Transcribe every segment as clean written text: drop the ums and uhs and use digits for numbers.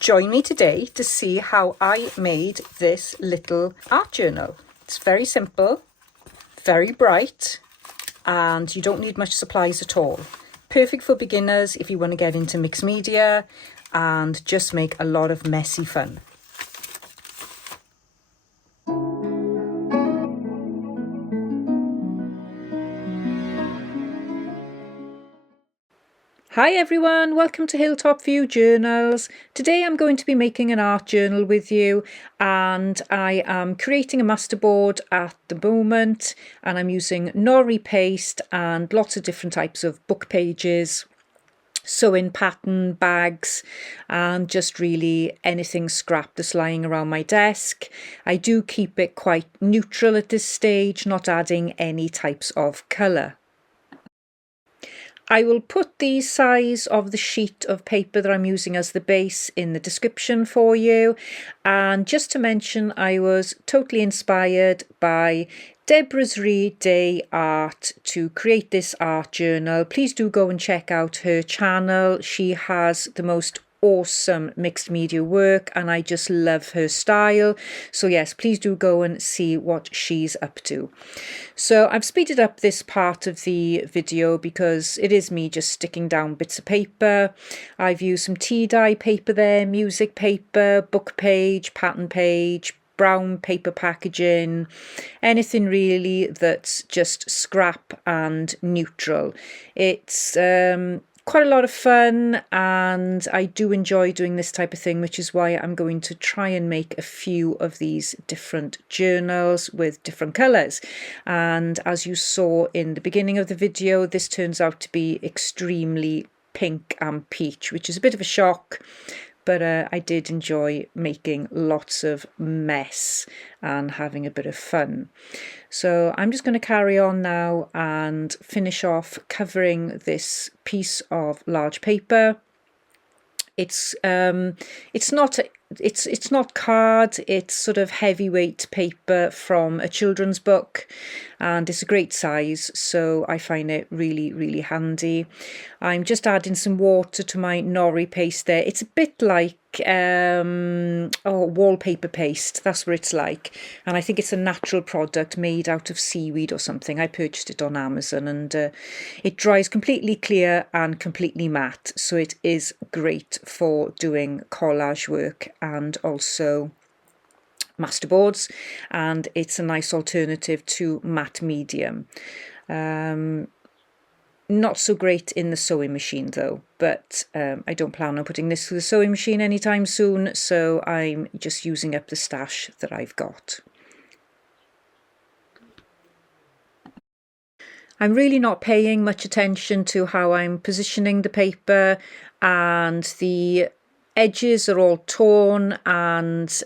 Join me today to see how I made this little art journal. It's very simple, very bright, and you don't need much supplies at all. Perfect for beginners if you want to get into mixed media and just make a lot of messy fun. Hi everyone, welcome to Hilltop View Journals. Today I'm going to be making an art journal with you, and I am creating a masterboard at the moment, and I'm using nori paste and lots of different types of book pages, sewing pattern, bags, and just really anything scrap that's lying around my desk. I do keep it quite neutral at this stage, not adding any types of colour. I will put the size of the sheet of paper that I'm using as the base in the description for you. And just to mention, I was totally inspired by Deborah's Reed Day Art to create this art journal. Please do go and check out her channel. She has the most awesome mixed media work and I just love her style. So yes, please do go and see what she's up to. So I've speeded up this part of the video because it is me just sticking down bits of paper. I've used some tea dye paper there, music paper, book page, pattern page, brown paper packaging, anything really that's just scrap and neutral. It's quite a lot of fun and I do enjoy doing this type of thing, which is why I'm going to try and make a few of these different journals with different colours. And as you saw in the beginning of the video, this turns out to be extremely pink and peach, which is a bit of a shock. But I did enjoy making lots of mess and having a bit of fun. So I'm just going to carry on now and finish off covering this piece of large paper. It's not card, it's sort of heavyweight paper from a children's book, and it's a great size, so I find it really handy. I'm just adding some water to my nori paste there. It's a bit like wallpaper paste, that's what it's like, and I think it's a natural product made out of seaweed or something. I purchased it on Amazon, and it dries completely clear and completely matte, so it is great for doing collage work and also masterboards, and it's a nice alternative to matte medium. Not so great in the sewing machine though, but I don't plan on putting this through the sewing machine anytime soon, so I'm just using up the stash that I've got. I'm really not paying much attention to how I'm positioning the paper, and the edges are all torn, and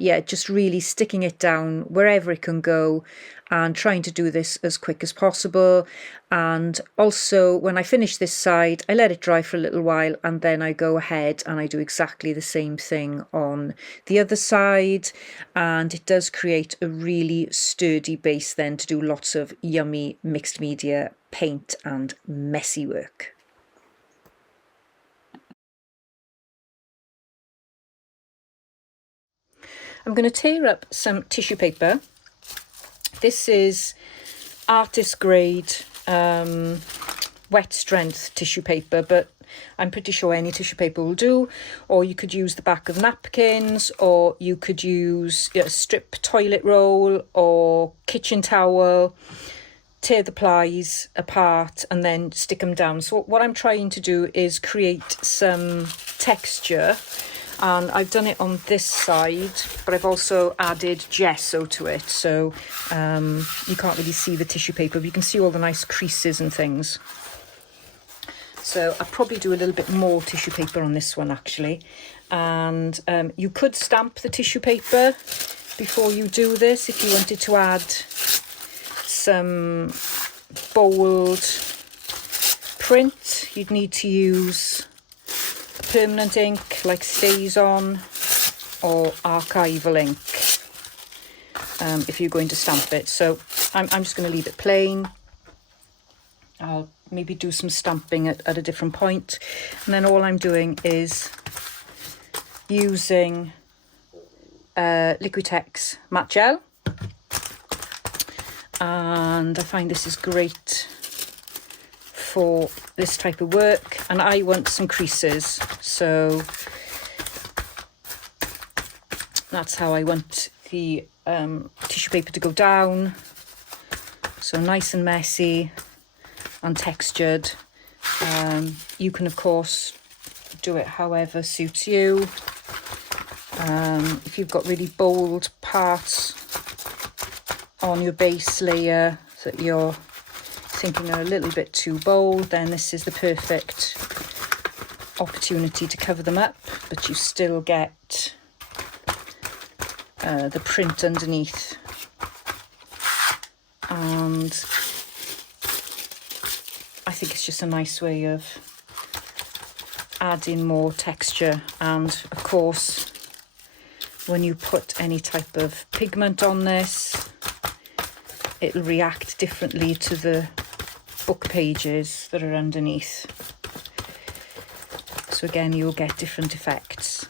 yeah, just really sticking it down wherever it can go and trying to do this as quick as possible. And also when I finish this side, I let it dry for a little while and then I go ahead and I do exactly the same thing on the other side, and it does create a really sturdy base then to do lots of yummy mixed media paint and messy work. I'm going to tear up some tissue paper. This is artist grade wet strength tissue paper, but I'm pretty sure any tissue paper will do, or you could use the back of napkins, or you could use a strip toilet roll or kitchen towel. Tear the plies apart and then stick them down. So what I'm trying to do is create some texture, and I've done it on this side, but I've also added gesso to it, so you can't really see the tissue paper, but you can see all the nice creases and things. So I'll probably do a little bit more tissue paper on this one actually, and you could stamp the tissue paper before you do this if you wanted to add some bold print. You'd need to use permanent ink like StazOn or archival ink if you're going to stamp it. So I'm just going to leave it plain. I'll maybe do some stamping at a different point, and then all I'm doing is using Liquitex matte gel, and I find this is great for this type of work, and I want some creases, so that's how I want the tissue paper to go down, so nice and messy and textured. You can of course do it however suits you. If you've got really bold parts on your base layer that you're thinking are a little bit too bold, then this is the perfect opportunity to cover them up, but you still get the print underneath. And I think it's just a nice way of adding more texture, and of course when you put any type of pigment on this, it'll react differently to the book pages that are underneath. So again, you'll get different effects.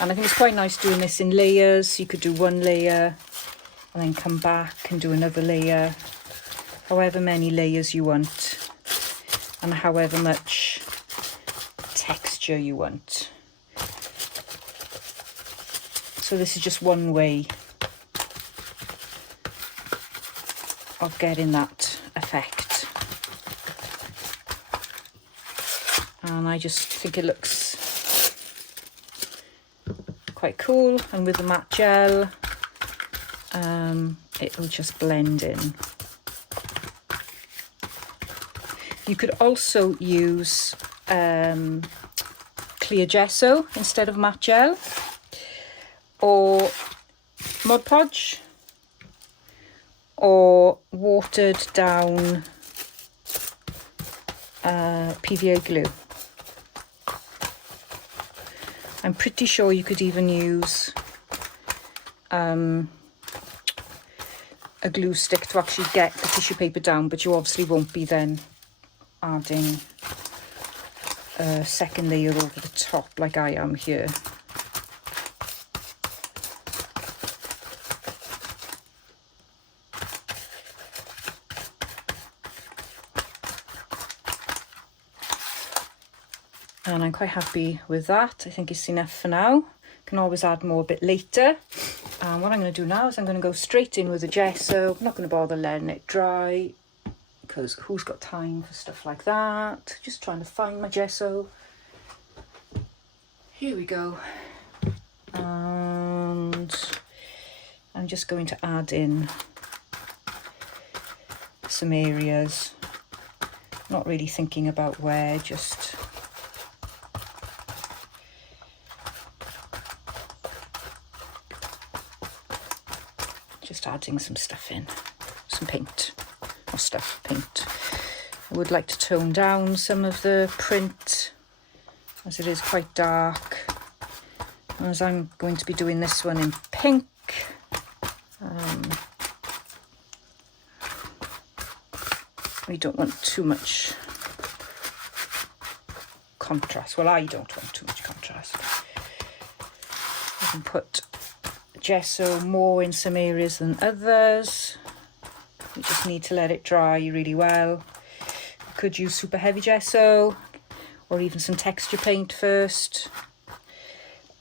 And I think it's quite nice doing this in layers. You could do one layer and then come back and do another layer, however many layers you want and however much texture you want. So this is just one way of getting that effect, and I just think it looks quite cool, and with the matte gel it'll just blend in. You could also use clear gesso instead of matte gel, or Mod Podge, or watered down PVA glue. I'm pretty sure you could even use a glue stick to actually get the tissue paper down, but you obviously won't be then adding a second layer over the top like I am here. And I'm quite happy with that. I think it's enough for now. Can always add more a bit later. And what I'm going to do now is I'm going to go straight in with the gesso. I'm not going to bother letting it dry, because who's got time for stuff like that? Just trying to find my gesso. Here we go. And I'm just going to add in some areas. Not really thinking about where, just adding some stuff in, some paint, or stuff, paint. I would like to tone down some of the print as it is quite dark, as I'm going to be doing this one in pink. We don't want too much contrast. Well, I don't want too much contrast. I can put gesso more in some areas than others. You just need to let it dry really well. You could use super heavy gesso or even some texture paint first.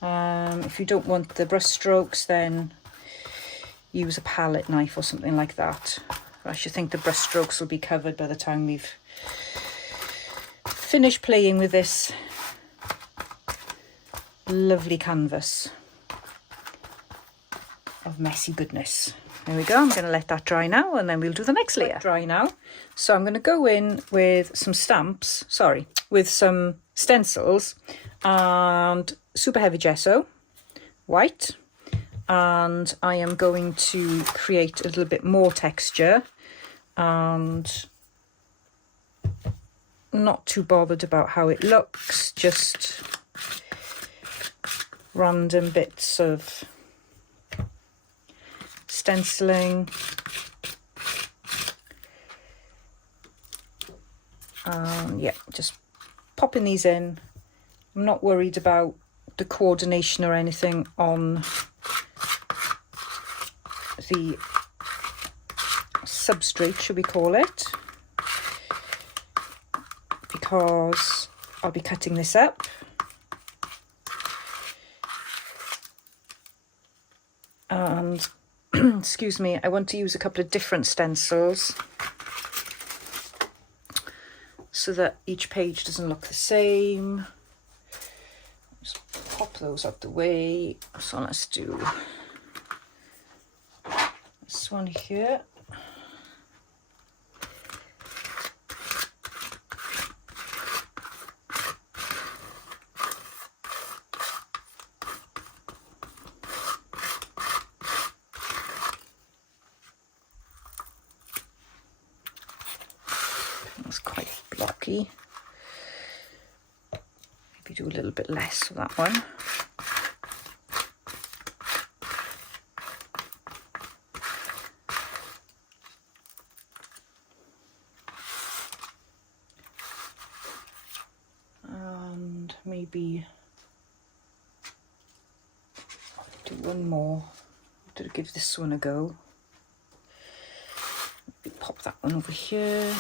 If you don't want the brush strokes, then use a palette knife or something like that. I should think the brush strokes will be covered by the time we've finished playing with this lovely canvas of messy goodness. There we go. I'm going to let that dry now, and then we'll do the next layer. Dry now. So I'm going to go in with some stamps, with some stencils and super heavy gesso, white, and I am going to create a little bit more texture, and not too bothered about how it looks, just random bits of stenciling. Yeah, just popping these in. I'm not worried about the coordination or anything on the substrate, should we call it, because I'll be cutting this up. And excuse me, I want to use a couple of different stencils so that each page doesn't look the same. Just pop those out the way. So let's do this one here. That's quite blocky. Maybe do a little bit less of that one. And maybe do one more to give this one a go. Maybe pop that one over here.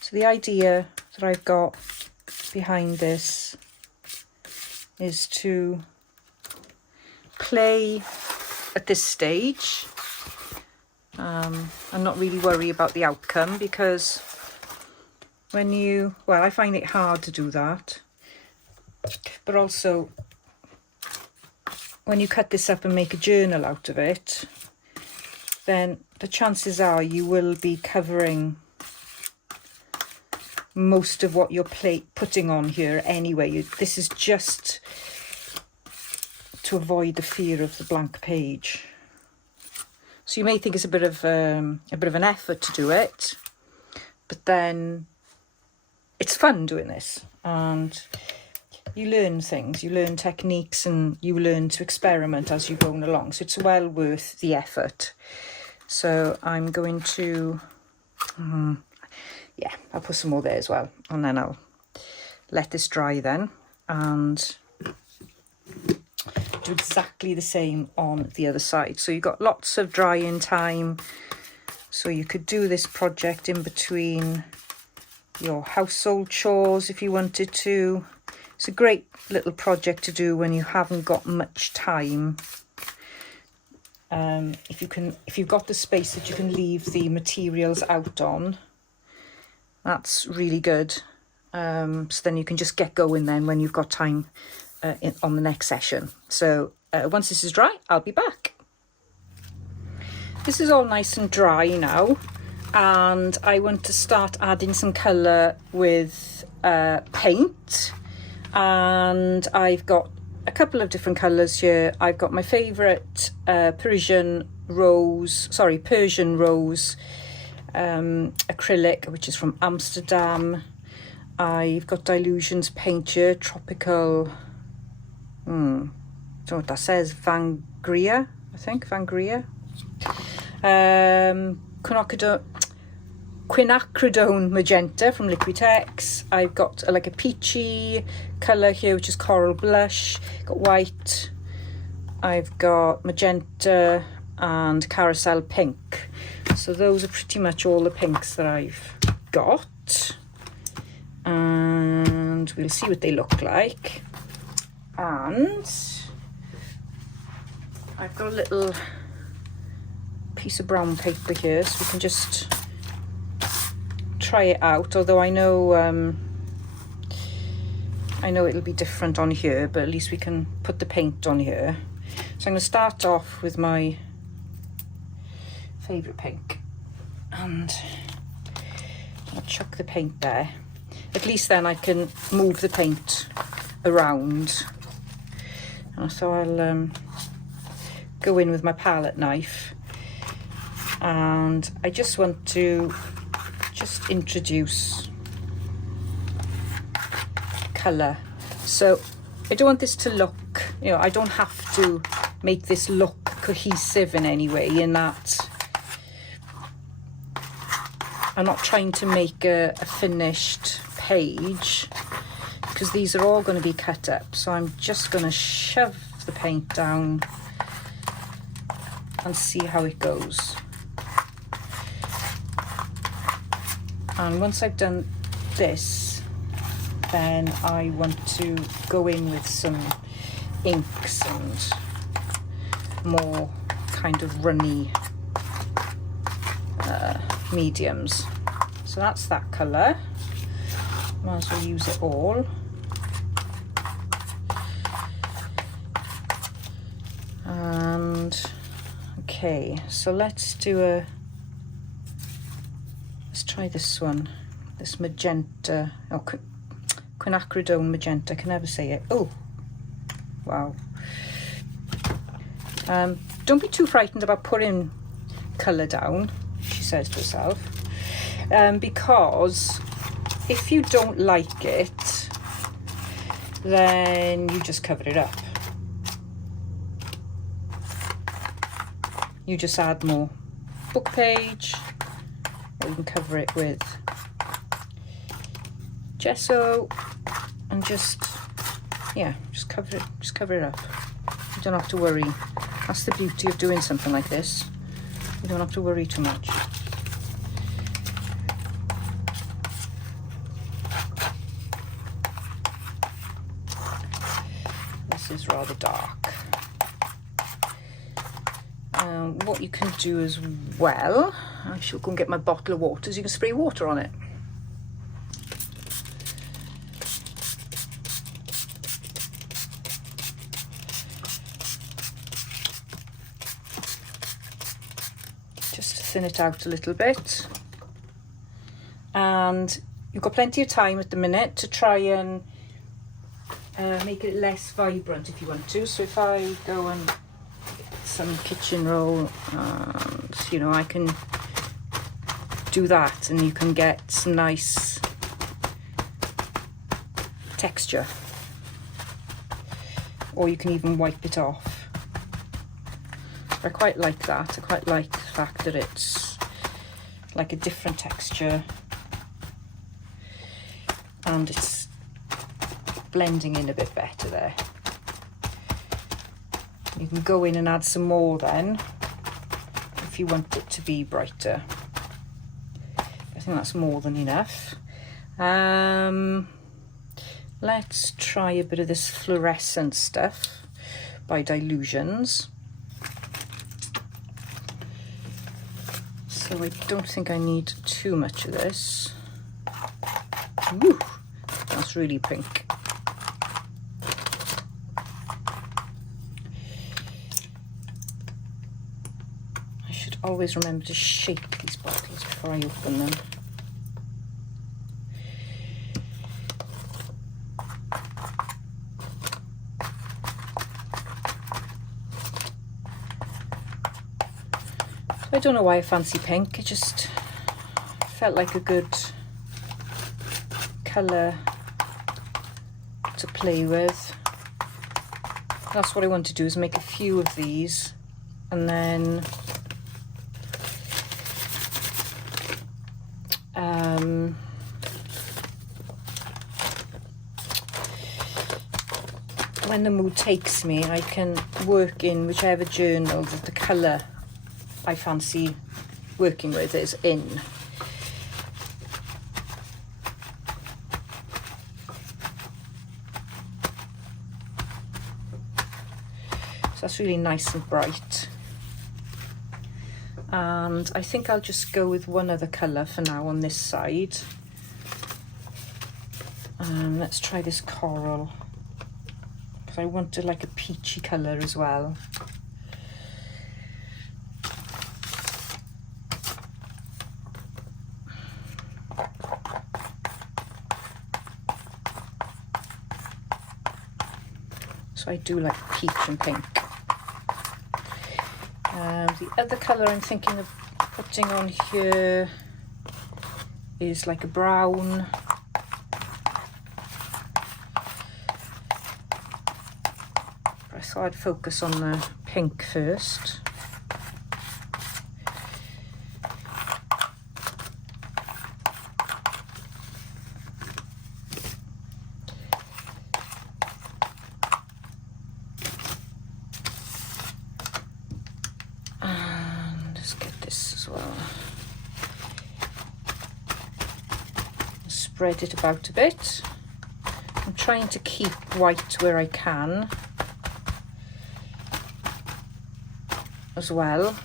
So the idea that I've got behind this is to play at this stage and not really worry about the outcome, because when you, well, I find it hard to do that, but also when you cut this up and make a journal out of it, then the chances are you will be covering most of what you're putting on here anyway. This is just to avoid the fear of the blank page. So you may think it's a bit of an effort to do it, but then it's fun doing this, and you learn things, you learn techniques, and you learn to experiment as you're going along. So it's well worth the effort. So I'm going to, yeah, I'll put some more there as well, and then I'll let this dry then, and do exactly the same on the other side. So you've got lots of drying time, so you could do this project in between your household chores if you wanted to. It's a great little project to do when you haven't got much time. If you've got the space that you can leave the materials out on, that's really good. So then you can just get going then when you've got time on the next session. So once this is dry, I'll be back. This is all nice and dry now, and I want to start adding some colour with paint. And I've got a couple of different colours here. I've got my favourite Persian rose acrylic, which is from Amsterdam. I've got Dilutions paint here, tropical, I don't know what that says, Vangria, I think, Vangria. Quinacridone magenta from Liquitex. I've got like a peachy colour here, which is coral blush. Got white. I've got magenta and carousel pink. So those are pretty much all the pinks that I've got, and we'll see what they look like. And I've got a little piece of brown paper here, so we can just try it out, although I know it'll be different on here, but at least we can put the paint on here. So I'm going to start off with my favourite pink, and I'll chuck the paint there. At least then I can move the paint around. And so I'll go in with my palette knife, and I just want to introduce colour. So I don't want this to look you know, I don't have to make this look cohesive in any way, in that I'm not trying to make a finished page, because these are all going to be cut up. So I'm just going to shove the paint down and see how it goes. And once I've done this, then I want to go in with some inks and more kind of runny mediums. So that's that colour. Might as well use it all. And okay, so let's try this one, this magenta, oh, quinacridone magenta, I can never say it. Oh, wow. Don't be too frightened about putting colour down, she says to herself, because if you don't like it, then you just cover it up. You just add more book page, or you can cover it with gesso and just cover it up. You don't have to worry. That's the beauty of doing something like this. You don't have to worry too much. This is rather dark. What you can do as well, I shall go and get my bottle of water, so you can spray water on it. Just to thin it out a little bit. And you've got plenty of time at the minute to try and make it less vibrant if you want to. So if I go and some kitchen roll, and you know, I can do that and you can get some nice texture, or you can even wipe it off. I quite like that. I quite like the fact that it's like a different texture and it's blending in a bit better there. You can go in and add some more then if you want it to be brighter. I think that's more than enough. Let's try a bit of this fluorescent stuff by Dilutions. So I don't think I need too much of this. Woo, that's really pink. Always remember to shake these bottles before I open them. I don't know why I fancy pink, it just felt like a good colour to play with. That's what I want to do, is make a few of these and then when the mood takes me, I can work in whichever journal that the colour I fancy working with is in. So that's really nice and bright. And I think I'll just go with one other colour for now on this side. Let's try this coral, because I wanted like a peachy colour as well. So I do like peach and pink. The other colour I'm thinking of putting on here is like a brown. So I'd focus on the pink first. And let's get this as well. Spread it about a bit. I'm trying to keep white where I can as well.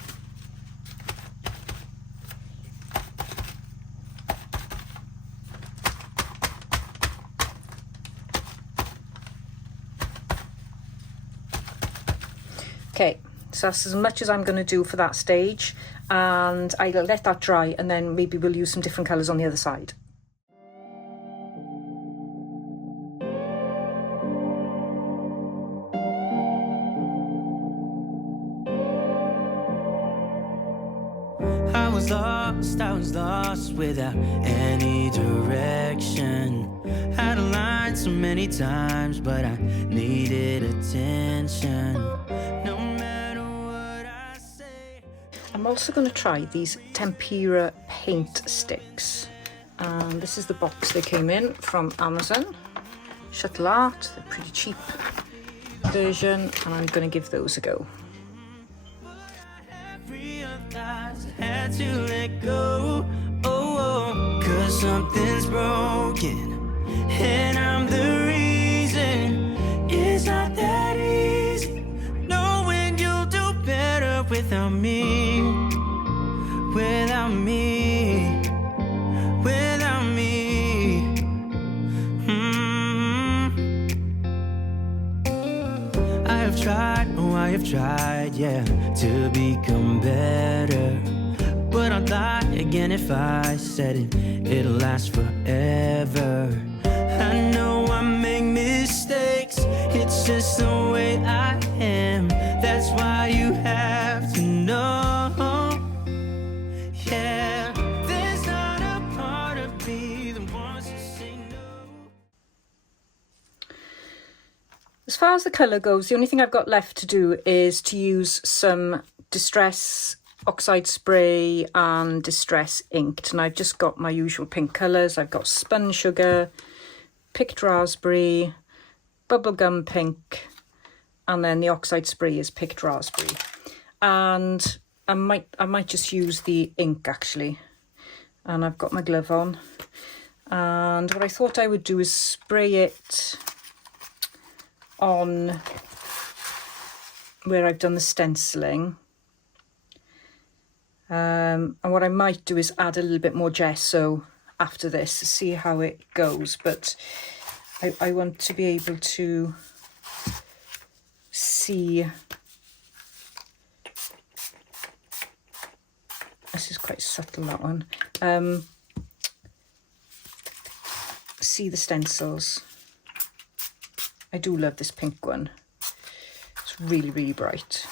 Okay, so that's as much as I'm going to do for that stage, and I'll let that dry and then maybe we'll use some different colours on the other side. I was lost without any direction. Had a line so many times, but I needed attention. No matter what I say. I'm also going to try these tempera paint sticks. And this is the box they came in from Amazon. Shuttle Art, they're pretty cheap version, and I'm going to give those a go. Had to let go, oh, 'cause something's broken and I'm the reason. It's not that easy knowing you'll do better without me, without me, without me. I have tried, yeah, to become better. But I'd lie again if I said it'll last forever. I know I make mistakes, it's just the way I am. That's why you have to know, yeah. There's not a part of me that wants to say no. As far as the colour goes, the only thing I've got left to do is to use some Distress oxide spray and Distress inked, and I've just got my usual pink colours. I've got spun sugar, picked raspberry, bubblegum pink, and then the oxide spray is picked raspberry. And I might just use the ink actually. And I've got my glove on, and what I thought I would do is spray it on where I've done the stenciling. And what I might do is add a little bit more gesso after this to see how it goes, but I want to be able to see. This is quite subtle, that one. See the stencils. I do love this pink one. It's really, really bright.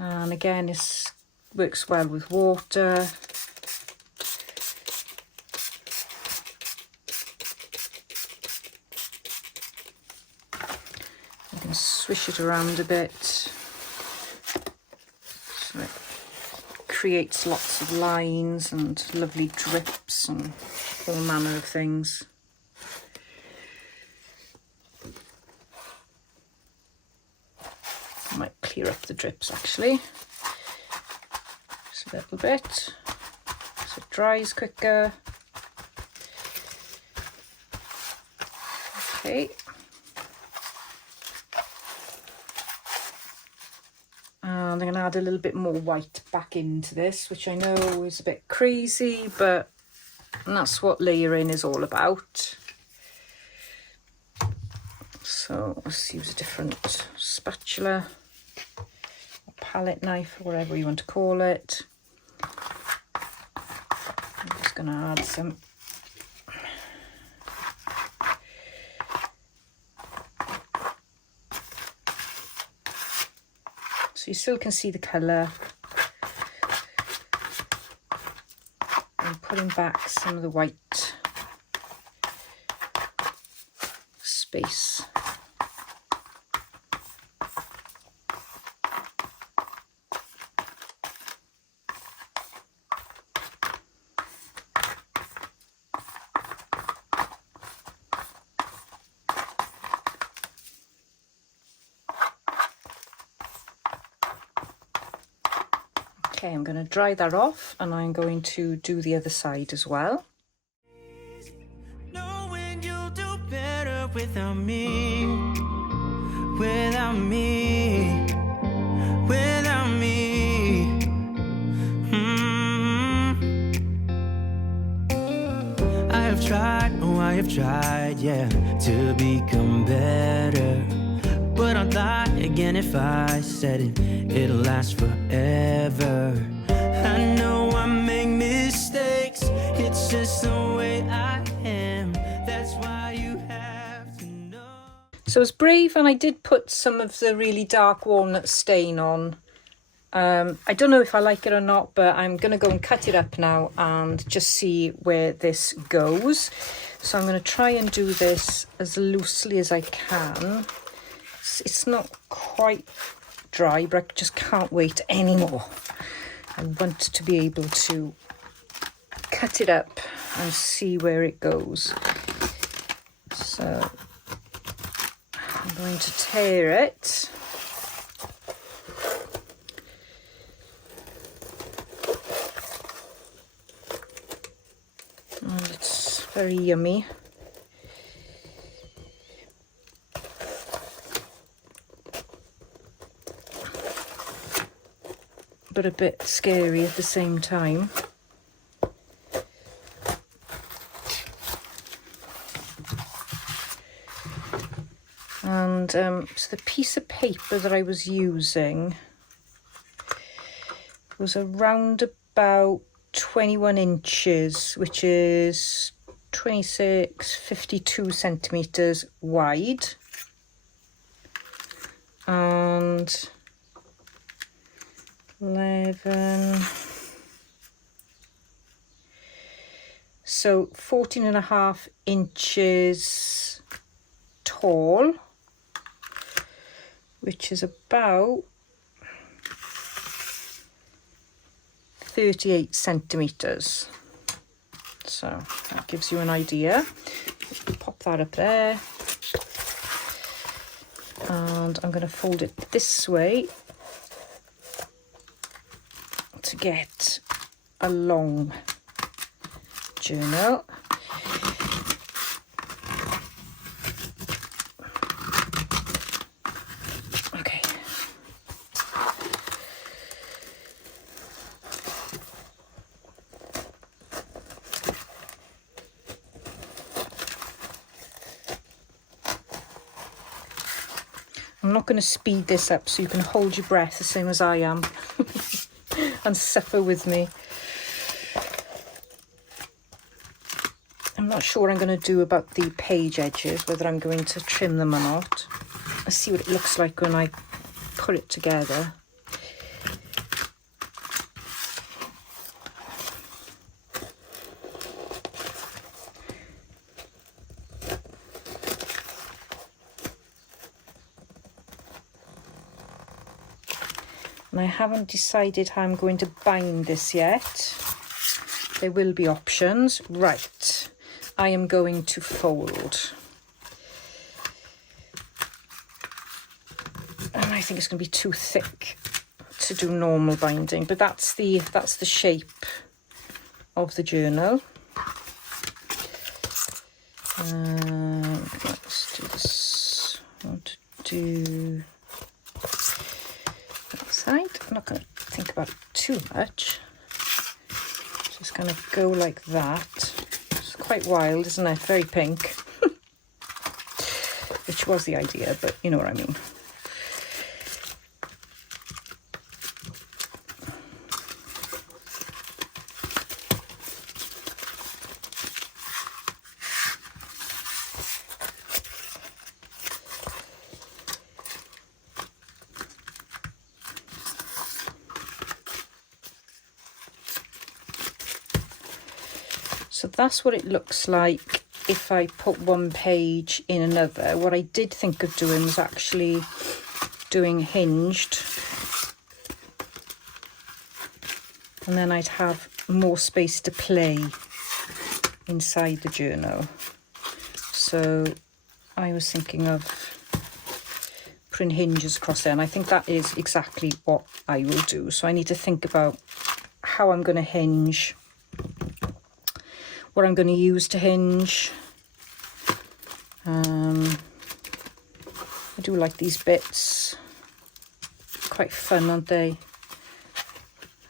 And again, it works well with water. You can swish it around a bit. So it creates lots of lines and lovely drips and all manner of things. Might clear up the drips actually, just a little bit, so it dries quicker. Okay, and I'm going to add a little bit more white back into this, which I know is a bit crazy, but that's what layering is all about. So let's use a different spatula, a palette knife, or whatever you want to call it. I'm just going to add some so you still can see the colour. I'm pulling back some of the white space Okay, I'm going to dry that off and I'm going to do the other side as well. Knowing you'll do better without me, without me, without me. I have tried, oh I have tried, yeah, to become better. But I'd lie again if I said it'll last forever. I know I make mistakes, it's just the way I am. That's why you have to know. So I was brave and I did put some of the really dark walnut stain on. I don't know if I like it or not, but I'm going to go and cut it up now and just see where this goes. So I'm going to try and do this as loosely as I can. It's not quite dry, but I just can't wait anymore. I want to be able to cut it up and see where it goes. So I'm going to tear it. And it's very yummy. But a bit scary at the same time. And so the piece of paper that I was using was around about 21 inches, which is 52 centimeters wide, and 11, so 14.5 inches tall, which is about 38 centimeters. So that gives you an idea. Pop that up there, and I'm going to fold it this way to get a long journal. Okay. I'm not going to speed this up so you can hold your breath the same as I am and suffer with me. I'm not sure what I'm going to do about the page edges, whether I'm going to trim them or not. Let's see what it looks like when I put it together. And I haven't decided how I'm going to bind this yet. There will be options. Right, I am going to fold. And I think it's going to be too thick to do normal binding, but that's the shape of the journal. Let's do this. I want to do that side. I'm not going to think about it too much. Just going to go like that. It's quite wild, isn't it? Very pink. Which was the idea, but you know what I mean. So that's what it looks like if I put one page in another. What I did think of doing was actually doing hinged, and then I'd have more space to play inside the journal. So I was thinking of putting hinges across there, and I think that is exactly what I will do. So I need to think about how I'm going to hinge, what I'm going to use to hinge. I do like these bits, quite fun, aren't they?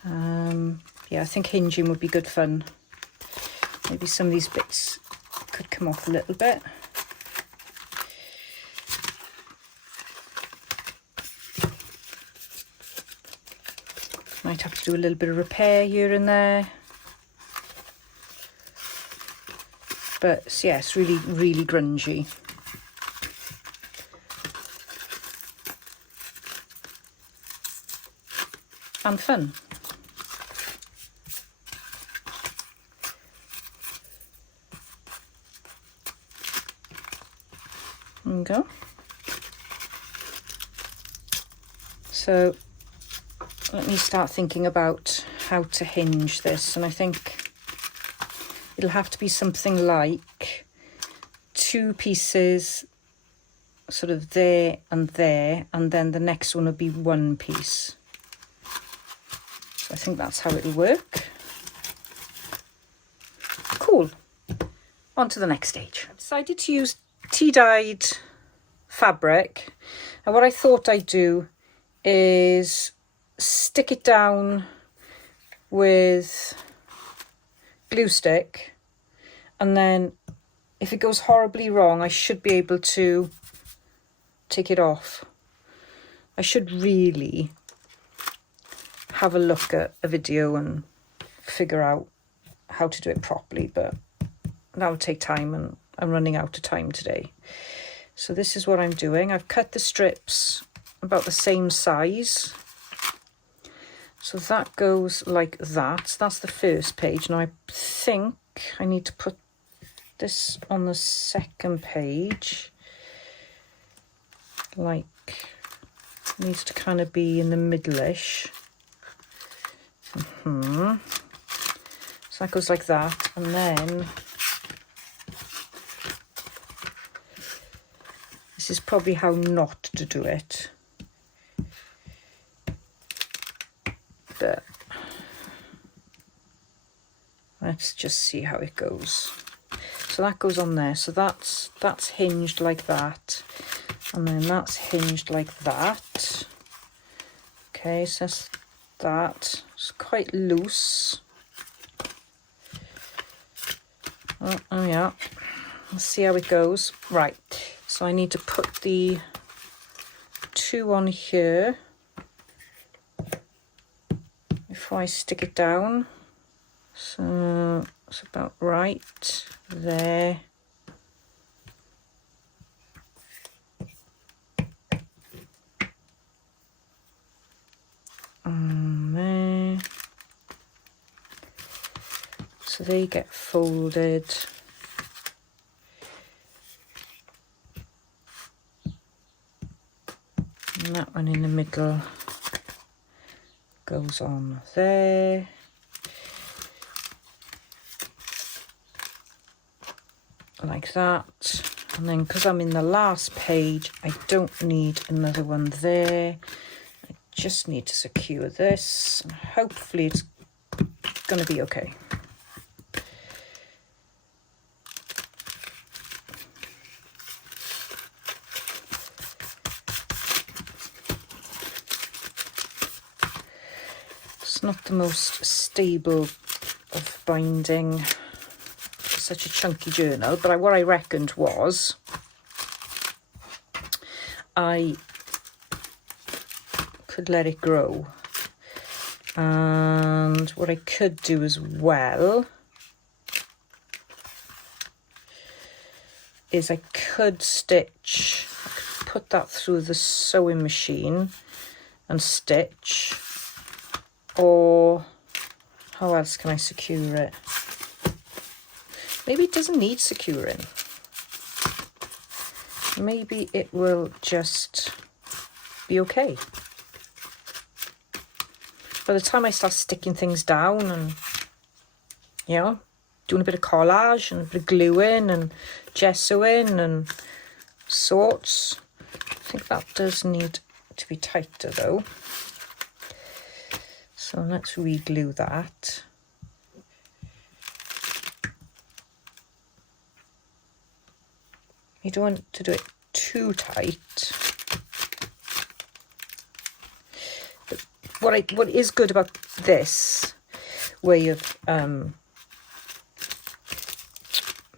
Yeah, I think hinging would be good fun. Maybe some of these bits could come off a little bit. Might have to do a little bit of repair here and there. But yeah, it's really, really grungy. And fun. There we go. So let me start thinking about how to hinge this, and I think it'll have to be something like 2 pieces sort of there, and then the next one will be 1 piece. So I think that's how it'll work. Cool. On to the next stage. I decided to use tea-dyed fabric, and what I thought I'd do is stick it down with glue stick, and then if it goes horribly wrong, I should be able to take it off. I should really have a look at a video and figure out how to do it properly, but that would take time, and I'm running out of time today. So this is what I'm doing. I've cut the strips about the same size. So that goes like that. That's the first page. Now I think I need to put this on the second page. Like, it needs to kind of be in the middle-ish. So that goes like that. And then this is probably how not to do it. But let's just see how it goes. So that goes on there. So that's hinged like that, and then that's hinged like that. Okay, so that's that. It's quite loose. Oh yeah. Let's see how it goes. Right. So I need to put the 2 on here before I stick it down. So it's about right there. And there. So they get folded. And that one in the middle goes on there. Like that. And then because I'm in the last page, I don't need another one there. I just need to secure this, and hopefully it's going to be okay. It's not the most stable of binding for such a chunky journal, but what I reckoned was I could let it grow, and what I could do as well is I could put that through the sewing machine and stitch. Or how else can I secure it? Maybe it doesn't need securing. Maybe it will just be okay. By the time I start sticking things down and, you know, doing a bit of collage and a bit of gluing and gessoing and sorts, I think that does need to be tighter though. So let's re-glue that. You don't want to do it too tight. But what is good about this way of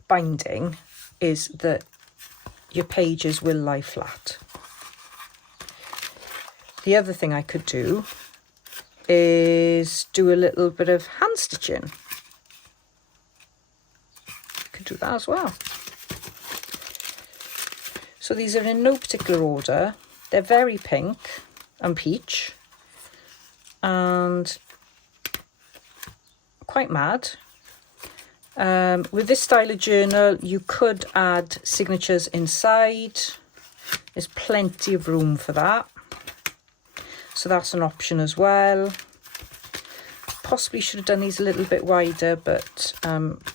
binding is that your pages will lie flat. The other thing I could do is do a little bit of hand stitching. Could do that as well. So these are in no particular order. They're very pink and peach and quite mad. With this style of journal, you could add signatures inside. There's plenty of room for that. So that's an option as well. Possibly should have done these a little bit wider, but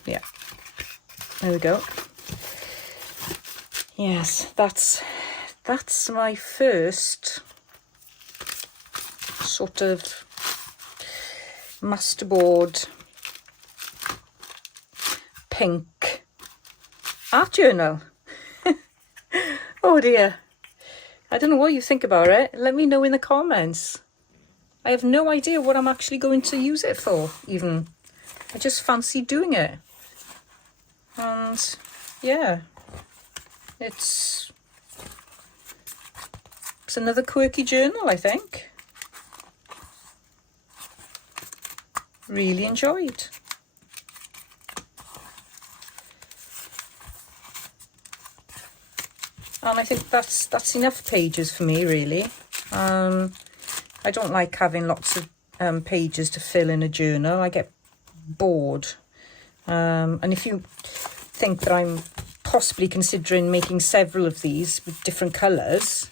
yeah, there we go. Yes, that's my first sort of Masterboard pink art journal. Oh dear. I don't know what you think about it. Let me know in the comments. I have no idea what I'm actually going to use it for, even. I just fancy doing it. And yeah, it's another quirky journal, I think. Really enjoyed. And I think that's enough pages for me, really. I don't like having lots of pages to fill in a journal. I get bored. And if you think that I'm possibly considering making several of these with different colours,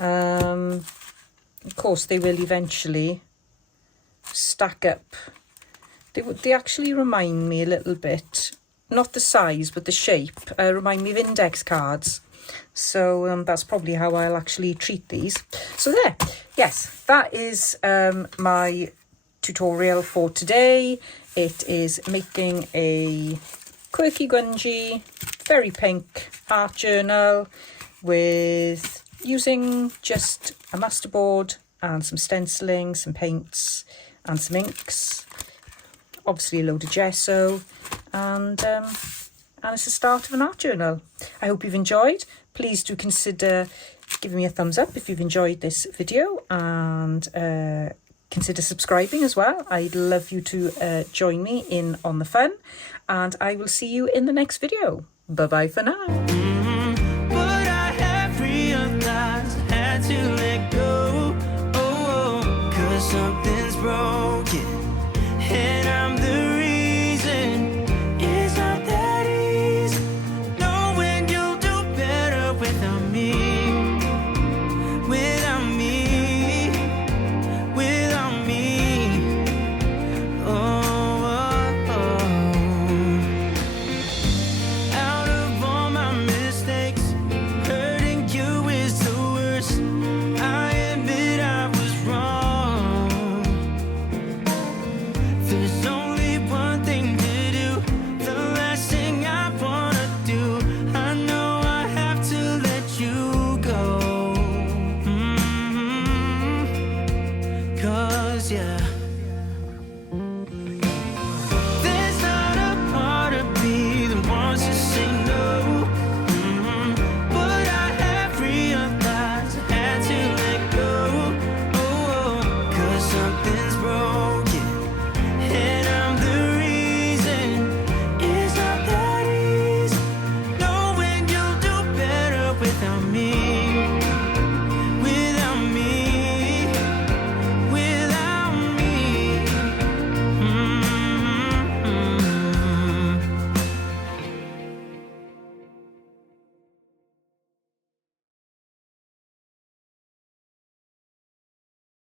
of course they will eventually stack up. They actually remind me a little bit, not the size but the shape, remind me of index cards. So that's probably how I'll actually treat these. So there, yes, that is my tutorial for today. It is making a quirky grungy, very pink art journal with using just a masterboard and some stenciling, some paints and some inks, obviously a load of gesso, and it's the start of an art journal. I hope you've enjoyed. Please do consider giving me a thumbs up if you've enjoyed this video, and consider subscribing as well. I'd love you to join me in on the fun, and I will see you in the next video. Bye bye for now.